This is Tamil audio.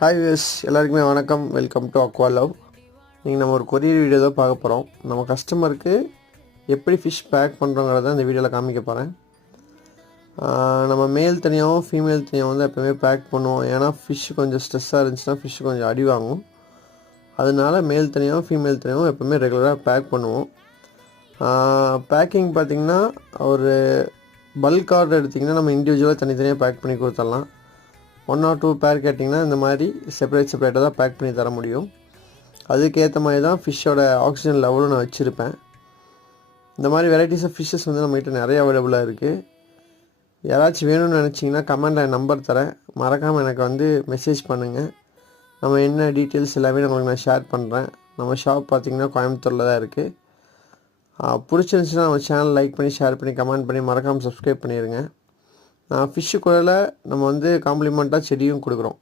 ஹாய் வியூஸ் எல்லாருக்குமே வணக்கம். Welcome to Aqua love. நீங்கள் நம்ம ஒரு கொரியர் வீடியோ தான் பார்க்க போகிறோம். நம்ம கஸ்டமருக்கு எப்படி ஃபிஷ் பேக் பண்ணுறோங்கிறத இந்த வீடியோவில் காமிக்க போகிறேன். நம்ம மேல் தனியாகவும் ஃபீமேல் தனியாகவும் வந்து எப்போவுமே பேக் பண்ணுவோம். ஏன்னா ஃபிஷ் கொஞ்சம் ஸ்ட்ரெஸ்ஸாக இருந்துச்சுன்னா ஃபிஷ் கொஞ்சம் அடி வாங்கும். அதனால மேல் தனியாகவும் ஃபீமேல் தனியாகவும் எப்போவுமே ரெகுலராக பேக் பண்ணுவோம். பேக்கிங் பார்த்திங்கன்னா ஒரு பல்க் ஆர்டர் எடுத்திங்கன்னா நம்ம இண்டிவிஜுவலாக தனித்தனியாக பேக் பண்ணி கொடுத்துடலாம். 1 or 2 பேர் கேட்டிங்கன்னா இந்த மாதிரி செப்பரேட்டாக தான் பேக் பண்ணி தர முடியும். அதுக்கேற்ற மாதிரி தான் ஃபிஷ்ஷோட ஆக்சிஜன் லெவலும் நான் வச்சுருப்பேன். இந்த மாதிரி வெரைட்டிஸ் ஆஃப் ஃபிஷ்ஷஸ் வந்து நம்மகிட்ட நிறைய அவைலபிளாக இருக்குது. யாராச்சும் வேணும்னு நினச்சிங்கன்னா கமெண்டில் என் நம்பர் தரேன், மறக்காமல் எனக்கு வந்து மெசேஜ் பண்ணுங்கள். நம்ம என்ன டீட்டெயில்ஸ் எல்லாமே உங்களுக்கு நான் ஷேர் பண்ணுறேன். நம்ம ஷாப் பார்த்திங்கன்னா கோயம்புத்தூரில் தான் இருக்குது. பிடிச்சிருந்துச்சுன்னா நம்ம சேனல் லைக் பண்ணி ஷேர் பண்ணி கமெண்ட் பண்ணி மறக்காமல் சப்ஸ்கிரைப் பண்ணிடுங்க. ஃபிஷ்ஷு கூட நம்ம வந்து காம்ப்ளிமெண்ட்டாக செடியும் கொடுக்குறோம்.